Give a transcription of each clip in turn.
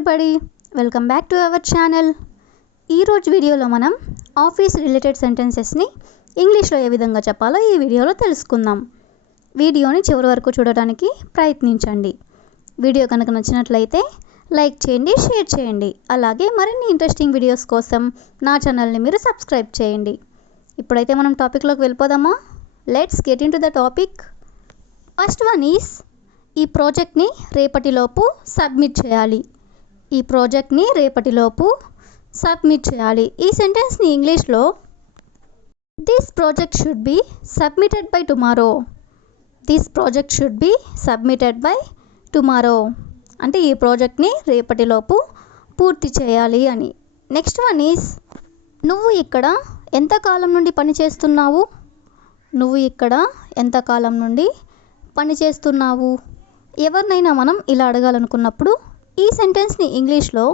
Everybody, welcome back to our channel. ఈరోజు వీడియోలో మనం ఆఫీస్ రిలేటెడ్ సెంటెన్సెస్ని ఇంగ్లీష్లో ఏ విధంగా చెప్పాలో ఈ వీడియోలో తెలుసుకుందాం. వీడియోని చివరి వరకు చూడడానికి ప్రయత్నించండి. వీడియో కనుక నచ్చినట్లయితే లైక్ చేయండి, షేర్ చేయండి. అలాగే మరిన్ని ఇంట్రెస్టింగ్ వీడియోస్ కోసం నా ఛానల్ని మీరు సబ్స్క్రైబ్ చేయండి. ఇప్పుడైతే మనం టాపిక్లోకి వెళ్ళిపోదామా? Let's get in to the topic. First one is, ఈ ప్రాజెక్ట్ని రేపటిలోపు సబ్మిట్ చేయాలి. ఈ ప్రాజెక్ట్ని రేపటిలోపు సబ్మిట్ చేయాలి. ఈ సెంటెన్స్ని ఇంగ్లీష్లో this project should be submitted by tomorrow. This project should be submitted by tomorrow అంటే ఈ ప్రాజెక్ట్ని రేపటిలోపు పూర్తి చేయాలి అని. నెక్స్ట్ వన్ ఈస్, నువ్వు ఇక్కడ ఎంతకాలం నుండి పని చేస్తున్నావు? నువ్వు ఇక్కడ ఎంతకాలం నుండి పని చేస్తున్నావు? ఎవరినైనా మనం ఇలా అడగాలనుకున్నప్పుడు ఈ సెంటెన్స్ని ఇంగ్లీష్లో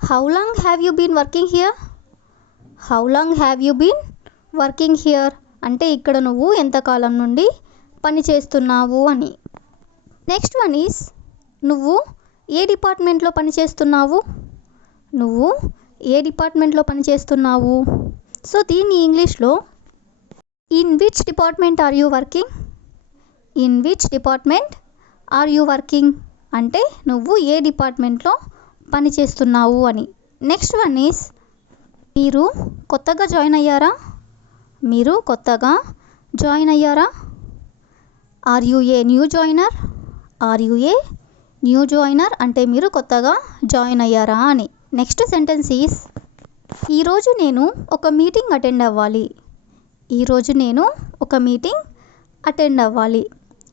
how long have you been working here? How long have you been working here అంటే ఇక్కడ నువ్వు ఎంతకాలం నుండి పని చేస్తున్నావు అని. నెక్స్ట్ వన్ ఈస్, నువ్వు ఏ డిపార్ట్మెంట్లో పని చేస్తున్నావు? నువ్వు ఏ డిపార్ట్మెంట్లో పని చేస్తున్నావు? సో దీన్ని ఇంగ్లీష్లో in which department are you working? In which department are you working అంటే నువ్వు ఏ డిపార్ట్మెంట్లో పని చేస్తున్నావు అని. నెక్స్ట్ వన్ ఈస్, మీరు కొత్తగా జాయిన్ అయ్యారా? మీరు కొత్తగా జాయిన్ అయ్యారా? Are you a new joiner? Are you a new joiner అంటే మీరు కొత్తగా జాయిన్ అయ్యారా అని. నెక్స్ట్ సెంటెన్స్ ఈస్, ఈరోజు నేను ఒక మీటింగ్ అటెండ్ అవ్వాలి. ఈరోజు నేను ఒక మీటింగ్ అటెండ్ అవ్వాలి.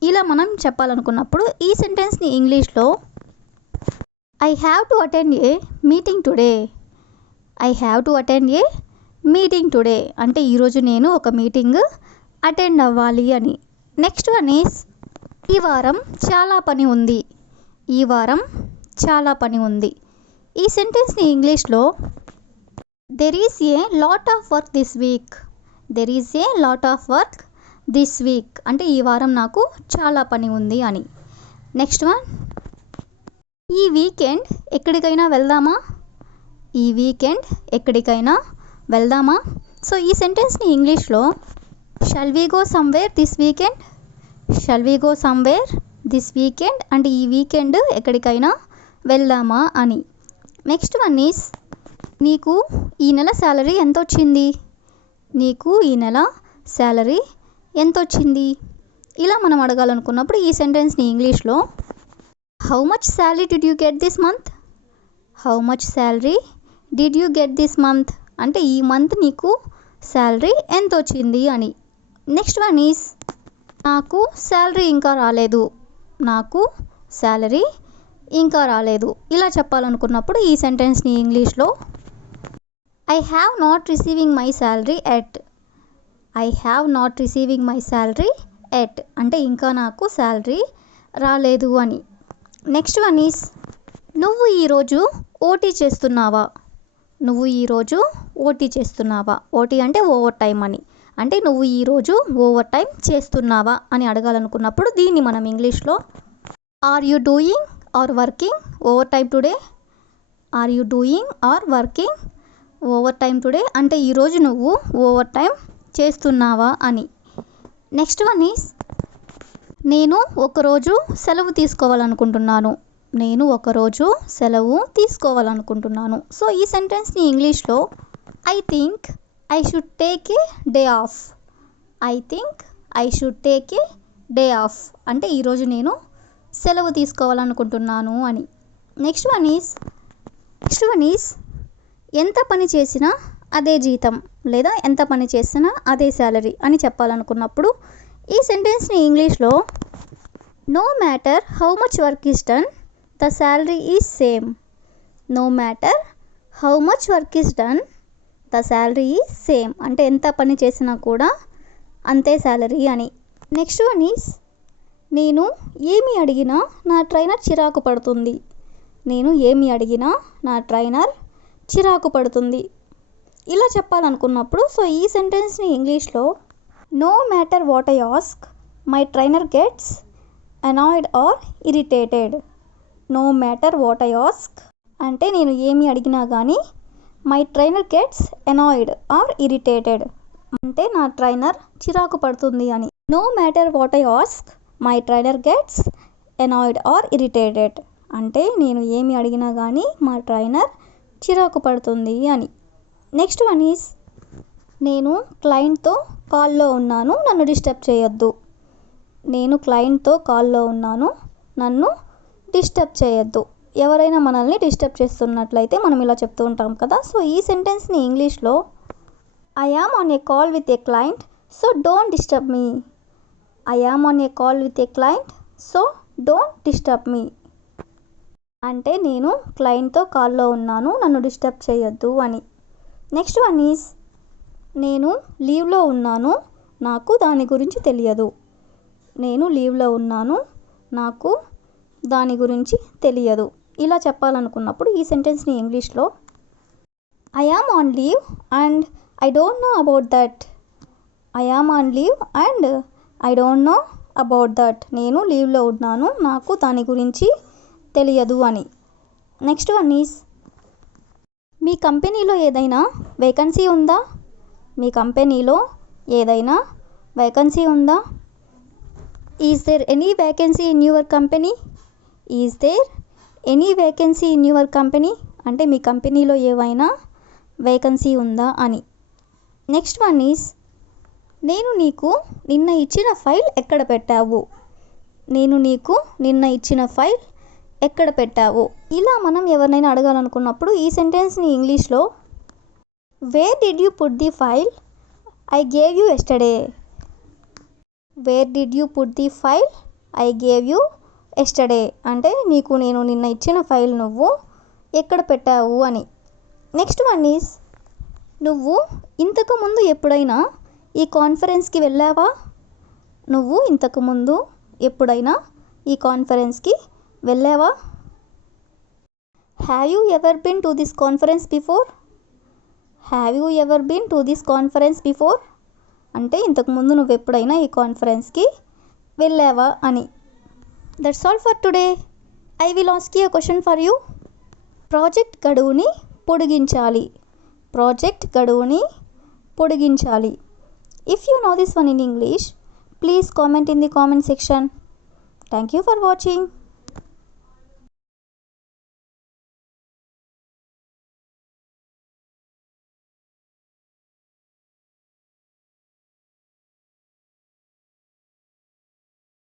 ఇలా మనం చెప్పాలనుకున్నప్పుడు ఈ సెంటెన్స్ని ఇంగ్లీష్లో I have to attend A meeting today. I have to attend A meeting today అంటే ఈరోజు నేను ఒక మీటింగ్ అటెండ్ అవ్వాలి అని. నెక్స్ట్ వన్ ఈస్, ఈ వారం చాలా పని ఉంది. ఈ వారం చాలా పని ఉంది. ఈ సెంటెన్స్ని ఇంగ్లీష్లో there is a lot of work this week. There is a lot of work this week అంటే ఈ వారం నాకు చాలా పని ఉంది అని. నెక్స్ట్ వన్, ఈ వీకెండ్ ఎక్కడికైనా వెళ్దామా? ఈ వీకెండ్ ఎక్కడికైనా వెళ్దామా? సో ఈ సెంటెన్స్ని ఇంగ్లీష్లో shall we go somewhere this weekend? Shall we go somewhere this weekend అంటే ఈ వీకెండ్ ఎక్కడికైనా వెళ్దామా అని. నెక్స్ట్ వన్ ఈస్, నీకు ఈ నెల శాలరీ ఎంత వచ్చింది? నీకు ఈ నెల శాలరీ ఎంత వచ్చింది? ఇలా మనం అడగాలనుకున్నప్పుడు ఈ సెంటెన్స్ని ఇంగ్లీష్లో how much salary did you get this month? How much salary did you get this month అంటే ఈ మంత్ నీకు శాలరీ ఎంత వచ్చింది అని. నెక్స్ట్ వన్ ఈస్, నాకు శాలరీ ఇంకా రాలేదు. నాకు శాలరీ ఇంకా రాలేదు. ఇలా చెప్పాలనుకున్నప్పుడు ఈ సెంటెన్స్ని ఇంగ్లీష్లో I have not receiving my salary at. I have not receiving my salary at అంటే ఇంకా నాకు శాలరీ రాలేదు అని. నెక్స్ట్ వన్ ఈస్, నువ్వు ఈరోజు ఓటీ చేస్తున్నావా? నువ్వు ఈరోజు ఓటీ చేస్తున్నావా? ఓటీ అంటే ఓవర్ టైం అని. అంటే నువ్వు ఈరోజు ఓవర్ టైం చేస్తున్నావా అని అడగాలనుకున్నప్పుడు దీన్ని మనం ఇంగ్లీష్లో are you doing or working overtime today? Are you doing or working overtime today అంటే ఈరోజు నువ్వు ఓవర్ టైం చేస్తున్నావా అని. నెక్స్ట్ వన్ ఈస్, నేను ఒకరోజు సెలవు తీసుకోవాలనుకుంటున్నాను. నేను ఒకరోజు సెలవు తీసుకోవాలనుకుంటున్నాను. సో ఈ సెంటెన్స్ని ఇంగ్లీష్లో I think I should take a day of. I think I should take a day of అంటే ఈరోజు నేను సెలవు తీసుకోవాలనుకుంటున్నాను అని. నెక్స్ట్ వన్ ఈస్, ఎంత పని చేసినా అదే జీతం లేదా ఎంత పని చేసినా అదే శాలరీ అని చెప్పాలనుకున్నప్పుడు ఈ సెంటెన్స్ని ఇంగ్లీష్లో no matter how much work is done the salary is same. No matter how much work is done the salary is same అంటే ఎంత పని చేసినా కూడా అంతే శాలరీ అని. నెక్స్ట్ వన్ ఈస్, నేను ఏమి అడిగినా నా ట్రైనర్ చిరాకు పడుతుంది. నేను ఏమి అడిగినా నా ట్రైనర్ చిరాకు పడుతుంది. ఇలా చెప్పాలనుకున్నప్పుడు సో ఈ సెంటెన్స్ని ఇంగ్లీష్లో no matter what I ask my trainer gets annoyed or irritated. No matter what I ask అంటే నేను ఏమి అడిగినా కానీ my trainer gets annoyed or irritated అంటే నా ట్రైనర్ చిరాకు పడుతుంది అని. No matter what I ask my trainer gets annoyed or irritated అంటే నేను ఏమి అడిగినా కానీ మా ట్రైనర్ చిరాకు పడుతుంది అని. నెక్స్ట్ వన్ ఈజ్ నేను క్లయింట్తో కాల్లో ఉన్నాను, నన్ను డిస్టర్బ్ చేయొద్దు. నేను క్లయింట్తో కాల్లో ఉన్నాను, నన్ను డిస్టర్బ్ చేయొద్దు. ఎవరైనా మనల్ని డిస్టర్బ్ చేస్తున్నట్లయితే మనం ఇలా చెప్తూ ఉంటాం కదా. సో ఈ సెంటెన్స్ని ఇంగ్లీష్లో I am on a call with a client so don't disturb me. I am on a call with a client so don't disturb me అంటే నేను క్లయింట్తో కాల్లో ఉన్నాను, నన్ను డిస్టర్బ్ చేయొద్దు అని. నెక్స్ట్ వన్ ఈజ్ నేను లీవ్లో ఉన్నాను, నాకు దాని గురించి తెలియదు. నేను లీవ్లో ఉన్నాను, నాకు దాని గురించి తెలియదు. ఇలా చెప్పాలనుకున్నప్పుడు ఈ సెంటెన్స్ని ఇంగ్లీష్లో I am on leave and I don't know about that. I am on leave and I don't know about that నేను లీవ్లో ఉన్నాను, నాకు దాని గురించి తెలియదు అని. నెక్స్ట్ వన్ ఈజ్ మీ కంపెనీలో ఏదైనా వేకెన్సీ ఉందా. మీ కంపెనీలో ఏదైనా వేకెన్సీ ఉందా. Is there any vacancy in your company. Is there any vacancy in your company అంటే మీ కంపెనీలో ఏవైనా వేకెన్సీ ఉందా అని. నెక్స్ట్ వన్ ఈజ్ నేను నీకు నిన్న ఇచ్చిన ఫైల్ ఎక్కడ పెట్టావు. నేను నీకు నిన్న ఇచ్చిన ఫైల్ ఎక్కడ పెట్టావు. ఇలా మనం ఎవరినైనా అడగాలనుకున్నప్పుడు ఈ సెంటెన్స్ని ఇంగ్లీష్లో where did you put the file I gave you yesterday. Where did you put the file I gave you yesterday అంటే నీకు నేను నిన్న ఇచ్చిన ఫైల్ నువ్వు ఎక్కడ పెట్టావు అని. నెక్స్ట్ వన్ ఈజ్ నువ్వు ఇంతకుముందు ఎప్పుడైనా ఈ కాన్ఫరెన్స్కి వెళ్ళావా. నువ్వు ఇంతకుముందు ఎప్పుడైనా ఈ కాన్ఫరెన్స్కి వెళ్ళావా. Have you ever been to this conference before. Have you ever been to this conference before అంటే ఇంతకుముందు నువ్వు ఎప్పుడైనా ఈ కాన్ఫరెన్స్కి వెళ్ళావా అని. That's all for today. I will ask you a question for you. Project గడువుని పొడిగించాలి. ప్రాజెక్ట్ గడువుని పొడిగించాలి. If you know this one in English, please comment in the comment section. Thank you for watching.